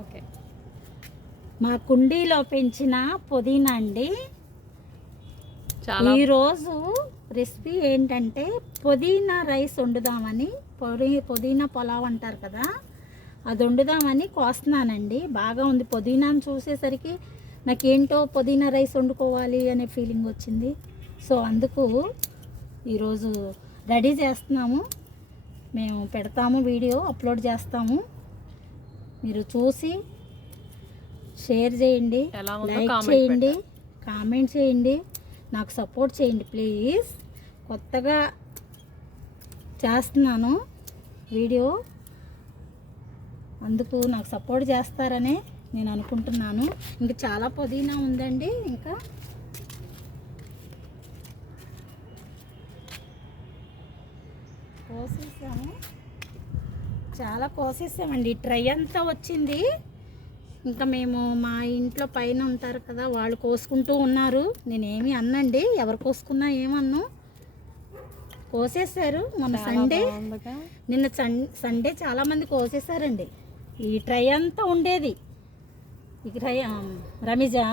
Okay. మా కుండీలో పెంచిన పుదీనా అండి. చాలా ఈరోజు రెసిపీ ఏంటంటే పుదీనా రైస్ వండుదామని, పుదీనా పులావ్ అంటారు కదా, అది వండుదామని కోస్తున్నానండి. బాగా ఉంది. పుదీనాను చూసేసరికి నాకేంటో పుదీనా రైస్ వండుకోవాలి అనే ఫీలింగ్ వచ్చింది. సో అందుకు ఈరోజు రెడీ చేస్తున్నాము. మేము పెడతాము, వీడియో అప్లోడ్ చేస్తాము. మీరు చూసి షేర్ చేయండి, లైక్ చేయండి, కామెంట్ చేయండి, నాకు సపోర్ట్ చేయండి ప్లీజ్. కొత్తగా చేస్తున్నాను వీడియో, అందుకు నాకు సపోర్ట్ చేస్తారనే నేను అనుకుంటున్నాను. ఇంకా చాలా పుదీనా ఉందండి. ఇంకా కోసేసాము, చాలా కోసేసామండి. ట్రై అంతా వచ్చింది. ఇంకా మేము మా ఇంట్లో పైన ఉంటారు కదా, వాళ్ళు కోసుకుంటూ ఉన్నారు. నేనేమి అన్నండి, ఎవరు కోసుకున్నా ఏమన్ను. కోసేసారు మొన్న సండే, నిన్న సండే చాలామంది కోసేసారండి. ఈ ట్రై అంతా ఉండేది. ఈ ట్రై రమీజా,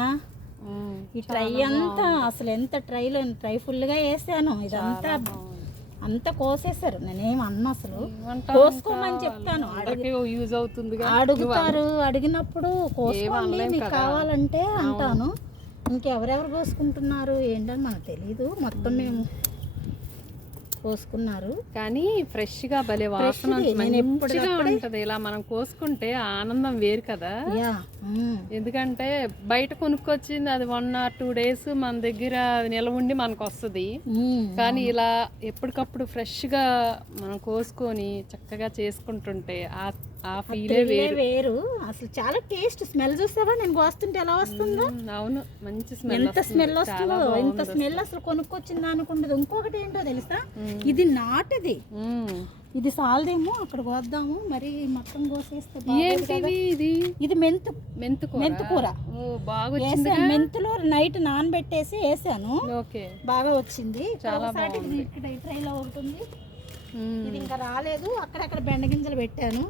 ఈ ట్రై అంతా అసలు ఎంత ట్రై ఫుల్గా వేసాను. ఇదంతా అంతా కోసేసారు. నేనేం అన్నా, అసలు కోసుకోమని చెప్తాను. అడుగుతారు, అడిగినప్పుడు కోసుకోండి మీకు కావాలంటే అంటాను. ఇంకెవరెవరు కోసుకుంటున్నారు ఏంటని మనకు తెలీదు. మొత్తం మేము కోసుకున్నారు. కానీ ఫ్రెష్గా భలే వాసన మంచిగా ఉంటుంది. ఇలా మనం కోసుకుంటే ఆనందం వేరు కదా. ఎందుకంటే బయట కొనుక్కొచ్చింది అది 1 or 2 days మన దగ్గర నిల్వ ఉండి మనకు వస్తుంది. కానీ ఇలా ఎప్పటికప్పుడు ఫ్రెష్గా మనం కోసుకొని చక్కగా చేసుకుంటుంటే ఆ ఫీలే వేరు. అసలు చాలా టేస్ట్. స్మెల్ చూసావా నేను కోస్తుంటే ఎలా వస్తుందో. అవును, మంచి స్మెల్. ఎంత స్మెల్ వస్తుందో, ఎంత స్మెల్ అసలు కొనుక్కొచ్చింది అనుకుంటుంది. ఇంకొకటి ఏంటో తెలుసా, ఇది నాటుది. ఇది సాలదేమో, అక్కడ కోద్దాము. మరి మొత్తం కోసేస్తే ఇది మెంతుకూర మెంతులు నైట్ నానబెట్టేసి వేసాను. బాగా వచ్చింది. చాలా ఇక్కడ ట్రైలో ఉంటుంది. ఇది ఇంకా రాలేదు. అక్కడక్కడ బెండగింజలు పెట్టాను,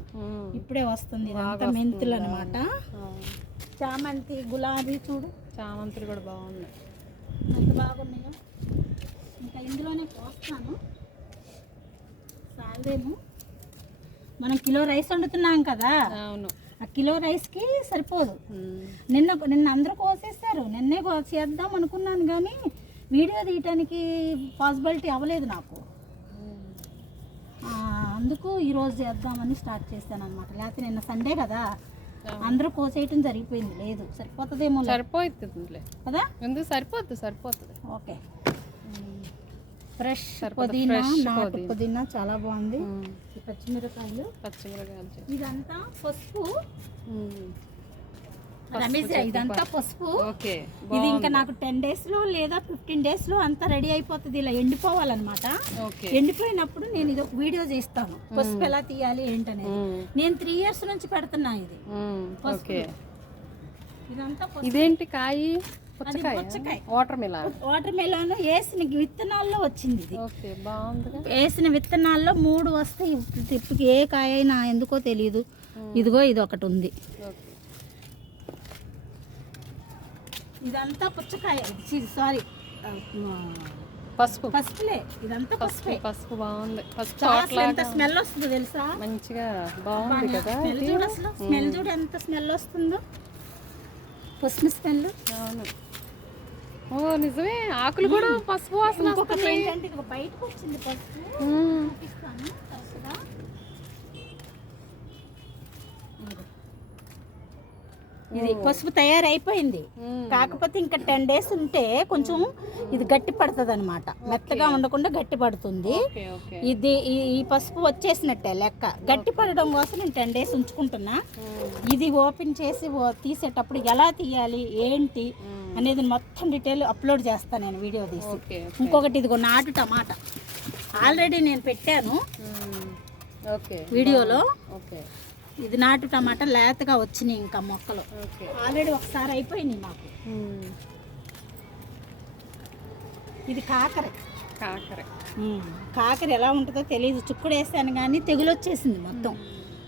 ఇప్పుడే వస్తుంది. ఇదంతా మెంతులు అనమాట. చామంతి, గులాబీ చూడు, చామంతులు కూడా బాగున్నాయి. ఎంత బాగున్నాయో. ఇంకా ఇందులోనే కోస్తాను. సాలదేమో, మనం కిలో రైస్ వండుతున్నాం కదా. అవును, ఆ కిలో రైస్కి సరిపోదు. నిన్న అందరూ కోసేసారు. నిన్నే చేద్దాం అనుకున్నాను కానీ వీడియో తీయటానికి పాసిబిలిటీ అవ్వలేదు నాకు. అందుకు ఈరోజు చేద్దామని స్టార్ట్ చేశాను అనమాట. లేకపోతే నిన్న సండే కదా, అందరూ కోసేయటం జరిగిపోయింది. లేదు, సరిపోతుందేమో. సరిపోతుంది కదా, ఎందుకు సరిపోతుంది. ఓకే, ఫ్రెష్ పుదీనా, నాటు పుదీనా చాలా బాగుంది. పచ్చిమిరకాయలు ఇదంతా పసుపు. ఇదంతా పసుపు. ఇది ఇంకా నాకు 10 days లో లేదా 15 days లో అంతా రెడీ అయిపోతుంది. ఇలా ఎండిపోవాలన్నమాట. ఎండిపోయినప్పుడు నేను ఇది ఒక వీడియో చేస్తాను, పసుపు ఎలా తీయాలి ఏంటనేది. నేను 3 years నుంచి పెడుతున్నా ఇది పసుపు. ఇదంతా ఇదేంటి కాయ? వాటర్ మెలాన్ వేసిన విత్తనాల్లో వచ్చింది ఇది. వేసిన విత్తనాల్లో 3 వస్తాయి. తిప్పికి ఏ కాయ అయినా ఎందుకో తెలియదు. ఇదిగో ఇది ఒకటి ఉంది. ఇదంతా పుచ్చకాయ, సారీ పసుపులే. ఇదంతా పసుపు బాగుంది. ఎంత స్మెల్ వస్తుందో తెలుసా, మంచిగా బాగుంది కదా. స్మెల్ చూడు ఎంత స్మెల్ వస్తుందో, పసుపు స్మెల్. అవును, ఓ నిజమే. ఆకులు కూడా పసుపు వాసన. ఏంటంటే ఇది బయటకు వచ్చింది పసుపు. చూపిస్తాను తరచుగా. ఇది పసుపు తయారైపోయింది. కాకపోతే ఇంకా 10 days ఉంటే కొంచెం ఇది గట్టి పడుతుంది అనమాట. మెత్తగా ఉండకుండా గట్టి పడుతుంది. ఇది ఈ పసుపు వచ్చేసినట్టే లెక్క. గట్టి పడడం కోసం నేను 10 days ఉంచుకుంటున్నా. ఇది ఓపెన్ చేసి తీసేటప్పుడు ఎలా తీయాలి ఏంటి అనేది మొత్తం డీటెయిల్ అప్లోడ్ చేస్తాను నేను వీడియో తీసి. ఇంకొకటి ఇదిగో నాటు టమాటా ఆల్రెడీ నేను పెట్టాను వీడియోలో. ఇది నాటు టమాటా లేతగా వచ్చినాయి ఇంకా మొక్కలు. ఆల్రెడీ ఒకసారి అయిపోయినాయి మాకు. ఇది కాకర. కాకర ఎలా ఉంటుందో తెలియదు. చుక్కుడు వేసాను కానీ తెగులు వచ్చేసింది. మొత్తం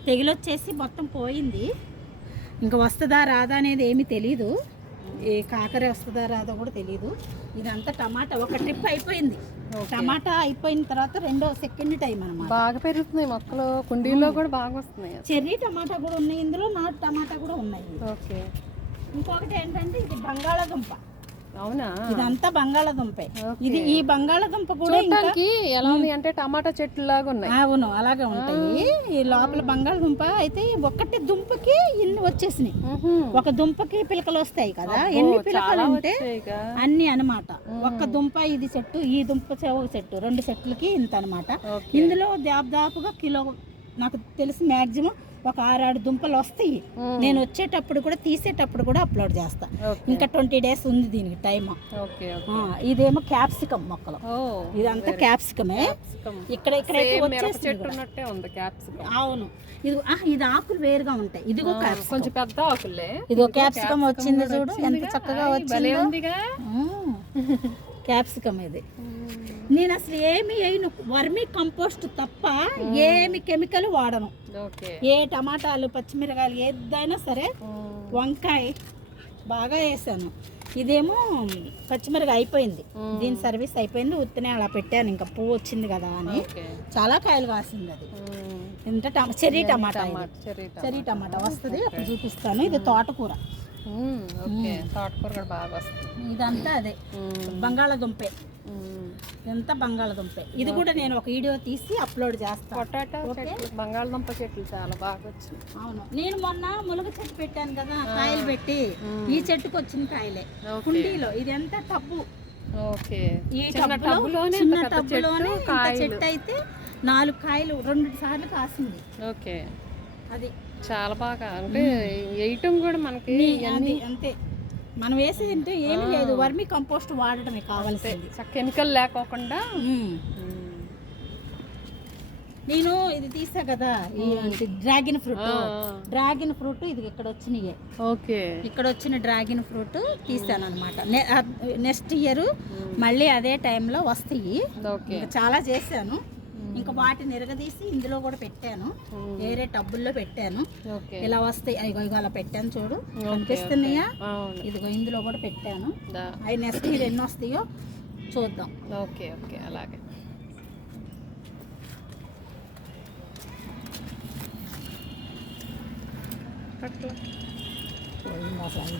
తెగులు వచ్చేసి మొత్తం పోయింది. ఇంకా వస్తుందా రాదా అనేది ఏమీ తెలీదు. ఏ కాకరే వస్తుందా రాదా కూడా తెలీదు. ఇదంతా టమాటా ఒక ట్రిప్ అయిపోయింది. టమాటా అయిపోయిన తర్వాత సెకండ్ టైం అన్నమాట. బాగా పెరుగుతున్నాయి మొక్కలు, కుండీల్లో కూడా బాగా వస్తున్నాయి. చెర్రీ టమాటా కూడా ఉన్నాయి ఇందులో, నాటు టమాటా కూడా ఉన్నాయి. ఓకే. ఇంకొకటి ఏంటంటే ఇది బంగాళాదుంప. అవునా? ఇదంతా బంగాళాదుంపే. ఇది ఈ బంగాళాదుంప కూడా ఎలా ఉంది అంటే టమాటా చెట్లు లాగా ఉన్నాయి. అవును, అలాగే ఉంటాయి. ఈ లోపల బంగాళాదుంప అయితే ఒకటి దుంపకి ఇన్ని వచ్చేసినాయి. ఒక దుంపకి పిలకలు వస్తాయి కదా, ఎన్ని పిలకలు ఉంటే అన్ని అన్నమాట. ఒక్క దుంప ఇది చెట్టు, ఈ దుంప ఒక చెట్టు, 2 చెట్లకి ఇంత అన్నమాట. ఇందులో దాదాపుగా కిలో నాకు తెలిసి మాక్సిమం ఒక 6-7 దుంపలు వస్తాయి. నేను వచ్చేటప్పుడు కూడా తీసేటప్పుడు కూడా అప్లోడ్ చేస్తా. ఇంకా 20 డేస్ ఉంది దీనికి టైం. ఇదేమో క్యాప్సికమ్ మొక్కలు. ఇదంతా క్యాప్సికమే. ఇక్కడ అవును, ఇది ఆకులు వేరుగా ఉంటాయి. ఇదిగో కొంచెం పెద్ద ఆకులే. ఇదిగో క్యాప్సికమ్ వచ్చింది చూడు, ఎంత చక్కగా వచ్చింది. క్యాప్సికమ్ ఇది. నేను అసలు ఏమి వేయను, వర్మీ కంపోస్ట్ తప్ప ఏమి కెమికల్ వాడను. ఏ టమాటాలు పచ్చిమిరకాయలు ఏదైనా సరే, వంకాయ బాగా వేసాను. ఇదేమో పచ్చిమిరకాయ అయిపోయింది, దీని సర్వీస్ అయిపోయింది. ఉత్తనే అలా పెట్టాను, ఇంకా పువ్వు వచ్చింది కదా అని. చాలా కాయలు కాసింది అది. ఎంత చెర్రీ టమాటా, చెర్రీ టమాటా వస్తుంది, అప్పుడు చూపిస్తాను. ఇది తోటకూర. తోటకూర కూడా బాగా వస్తుంది. ఇదంతా అదే బంగాళాదుంపే, ఎంత బంగాళాదుంపే. ఇది కూడా నేను ఒక వీడియో తీసి అప్లోడ్ చేస్తాను. పొటాటో చెట్లు, బంగాళదుంప చెట్లు చాలా బాగా వచ్చింది. అవును, నేను మొన్న ములగ చెట్టు పెట్టాను కదా, కాయలు పెట్టి. ఈ చెట్టుకు వచ్చిన కాయలే కుండీలో. ఇది ఎంత టబ్బు, ఈ టబ్బులోనే చిన్న టబ్బులోనే చెట్టు అయితే 4 కాయలు 2 సార్లు కాసింది. ఓకే, అది చాలా బాగా అంటే వేయటం కూడా మనకి అంతే. మనం వేసేది అంటే ఏమి లేదు, వర్మీ కంపోస్ట్ వాడటమే కావాల్సింది, కెమికల్ లేకోకుండా. నేను ఇది తీసా కదా, డ్రాగన్ ఫ్రూట్ ఇది ఇక్కడ వచ్చినాయి. ఓకే, ఇక్కడ వచ్చిన డ్రాగన్ ఫ్రూట్ తీసాను అనమాట. నెక్స్ట్ ఇయర్ మళ్ళీ అదే టైంలో వస్తాయి. చాలా చేశాను, ఇంకా వాటిని ఎరగదీసి ఇందులో కూడా పెట్టాను, వేరే టబ్బుల్లో పెట్టాను. ఇలా వస్తాయి, ఇగో అలా పెట్టాను చూడు, కనిపిస్తున్నాయా? ఇదిగో ఇందులో కూడా పెట్టాను. అవి నెక్స్ట్ ఇయర్ ఎన్ని వస్తాయో చూద్దాం. ఓకే ఓకే, అలాగే. అసలు